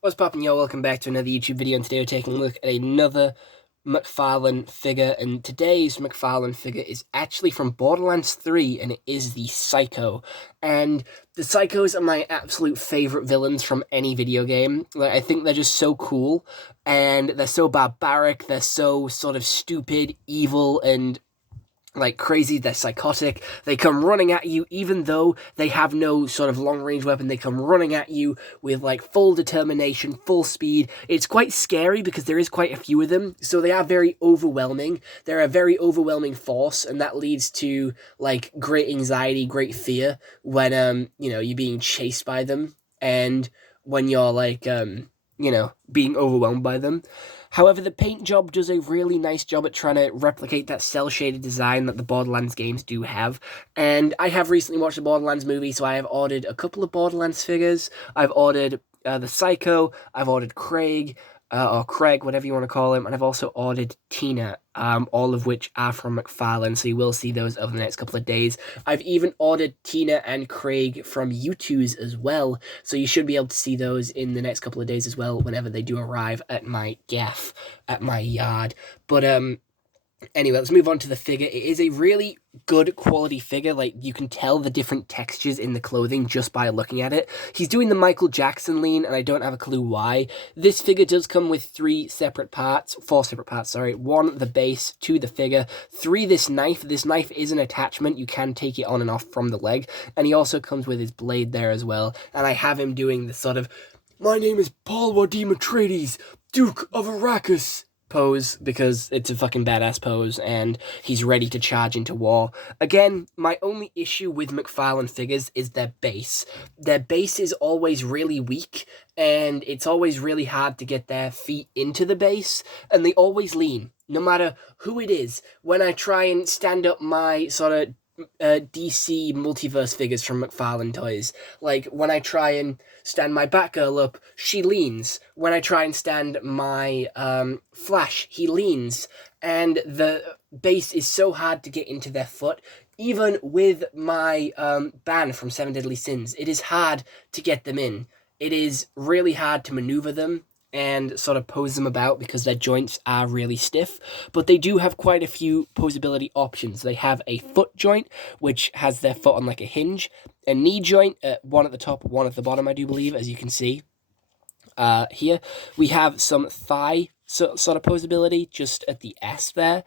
What's poppin', y'all? Welcome back to another YouTube video, and today we're taking a look at another McFarlane figure, and today's McFarlane figure is actually from Borderlands 3, and it is the Pysco. And the Psychos are my absolute favorite villains from any video game. Like, I think they're just so cool, and they're so barbaric, they're so sort of stupid, evil, and like crazy. They're psychotic. They come running at you even though they have no sort of long range weapon. They come running at you with like full determination, full speed. It's quite scary because there is quite a few of them, so they are very overwhelming. They're a very overwhelming force, and that leads to like great anxiety, great fear when you're being chased by them, and when you're like being overwhelmed by them. However, the paint job does a really nice job at trying to replicate that cel-shaded design that the Borderlands games do have. And I have recently watched the Borderlands movie, so I have ordered a couple of Borderlands figures. I've ordered the Psycho, I've ordered Craig, or Craig, whatever you want to call him, and I've also ordered Tina, all of which are from McFarlane, so you will see those over the next couple of days. I've even ordered Tina and Craig from U2's as well, so you should be able to see those in the next couple of days as well, whenever they do arrive at my gaff, at my yard. But, anyway, let's move on to the figure. It is a really good quality figure. Like, you can tell the different textures in the clothing just by looking at it. He's doing the Michael Jackson lean, and I don't have a clue why. This figure does come with four separate parts, sorry. 1, the base, 2, the figure, 3, this knife. This knife is an attachment. You can take it on and off from the leg, and he also comes with his blade there as well. And I have him doing the sort of, "My name is Paul Wardem Atreides, Duke of Arrakis" pose, because it's a fucking badass pose, and he's ready to charge into war. Again, my only issue with McFarlane figures is their base. Their base is always really weak, and it's always really hard to get their feet into the base, and they always lean, no matter who it is. When I try and stand up my sort of DC multiverse figures from McFarlane Toys. Like, when I try and stand my Batgirl up, she leans. When I try and stand my Flash, he leans. And the base is so hard to get into their foot. Even with my Ban from Seven Deadly Sins, it is hard to get them in. It is really hard to maneuver them and sort of pose them about because their joints are really stiff, but they do have quite a few posability options. They have a foot joint, which has their foot on like a hinge, a knee joint, one at the top, one at the bottom, I do believe, as you can see here. We have some thigh sort of posability just at the S there.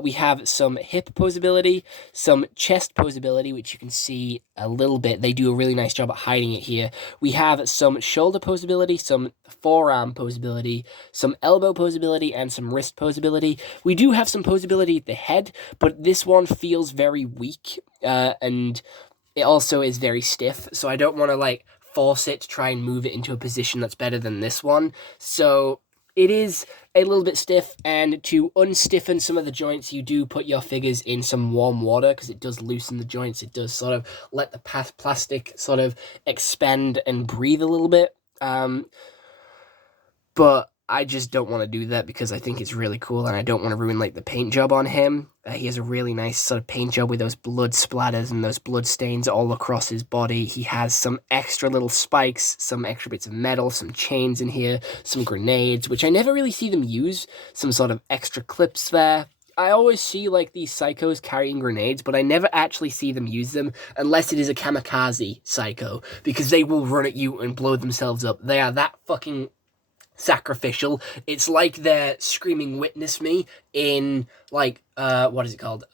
We have some hip posability, some chest posability, which you can see a little bit. They do a really nice job at hiding it here. We have some shoulder posability, some forearm posability, some elbow posability, and some wrist posability. We do have some posability at the head, but this one feels very weak, and it also is very stiff, so I don't want to like force it to try and move it into a position that's better than this one. So it is a little bit stiff, and to unstiffen some of the joints, you do put your figures in some warm water because it does loosen the joints. It does sort of let the plastic sort of expand and breathe a little bit. But I just don't want to do that because I think it's really cool, and I don't want to ruin like the paint job on him. He has a really nice sort of paint job with those blood splatters and those blood stains all across his body. He has some extra little spikes, some extra bits of metal, some chains in here, some grenades, which I never really see them use, some sort of extra clips there. I always see like these psychos carrying grenades, but I never actually see them use them unless it is a kamikaze psycho, because they will run at you and blow themselves up. They are that fucking sacrificial. It's like they're screaming "witness me" in like what is it called,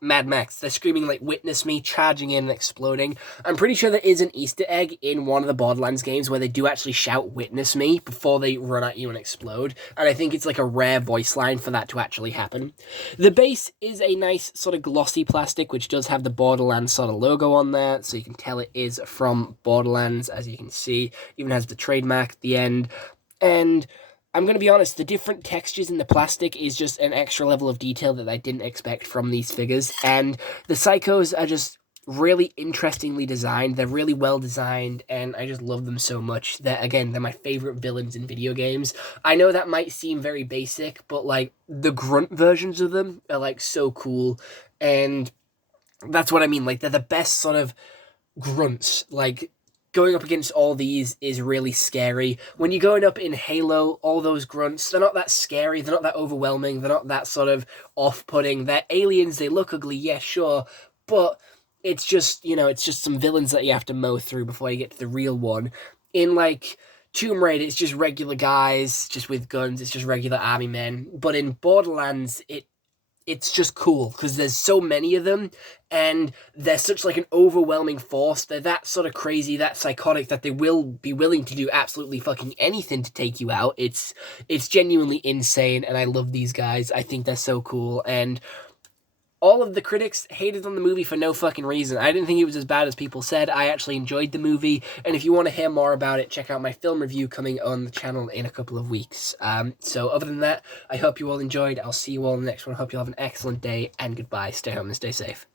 Mad Max. They're screaming like "witness me," charging in and exploding. I'm pretty sure there is an Easter egg in one of the Borderlands games where they do actually shout "witness me" before they run at you and explode, and I think it's like a rare voice line for that to actually happen. The base is a nice sort of glossy plastic, which does have the Borderlands sort of logo on there, so you can tell it is from Borderlands, as you can see. Even has the trademark at the end. And I'm going to be honest, the different textures in the plastic is just an extra level of detail that I didn't expect from these figures. And the Psychos are just really interestingly designed. They're really well designed, and I just love them so much. They're my favorite villains in video games. I know that might seem very basic, but like the grunt versions of them are like so cool, and that's what I mean. Like, they're the best sort of grunts. Like, going up against all these is really scary. When you're going up in Halo, all those grunts, they're not that scary, they're not that overwhelming, they're not that sort of off-putting. They're aliens, they look ugly, yeah, sure, but it's just, it's just some villains that you have to mow through before you get to the real one. In, like, Tomb Raider, it's just regular guys, just with guns, it's just regular army men. But in Borderlands, it's just cool because there's so many of them, and they're such like an overwhelming force. They're that sort of crazy, that psychotic, that they will be willing to do absolutely fucking anything to take you out. It's genuinely insane, and I love these guys. I think they're so cool, and all of the critics hated on the movie for no fucking reason. I didn't think it was as bad as people said. I actually enjoyed the movie, and if you want to hear more about it, check out my film review coming on the channel in a couple of weeks. So other than that, I hope you all enjoyed. I'll see you all in the next one. I hope you all have an excellent day, and goodbye. Stay home and stay safe.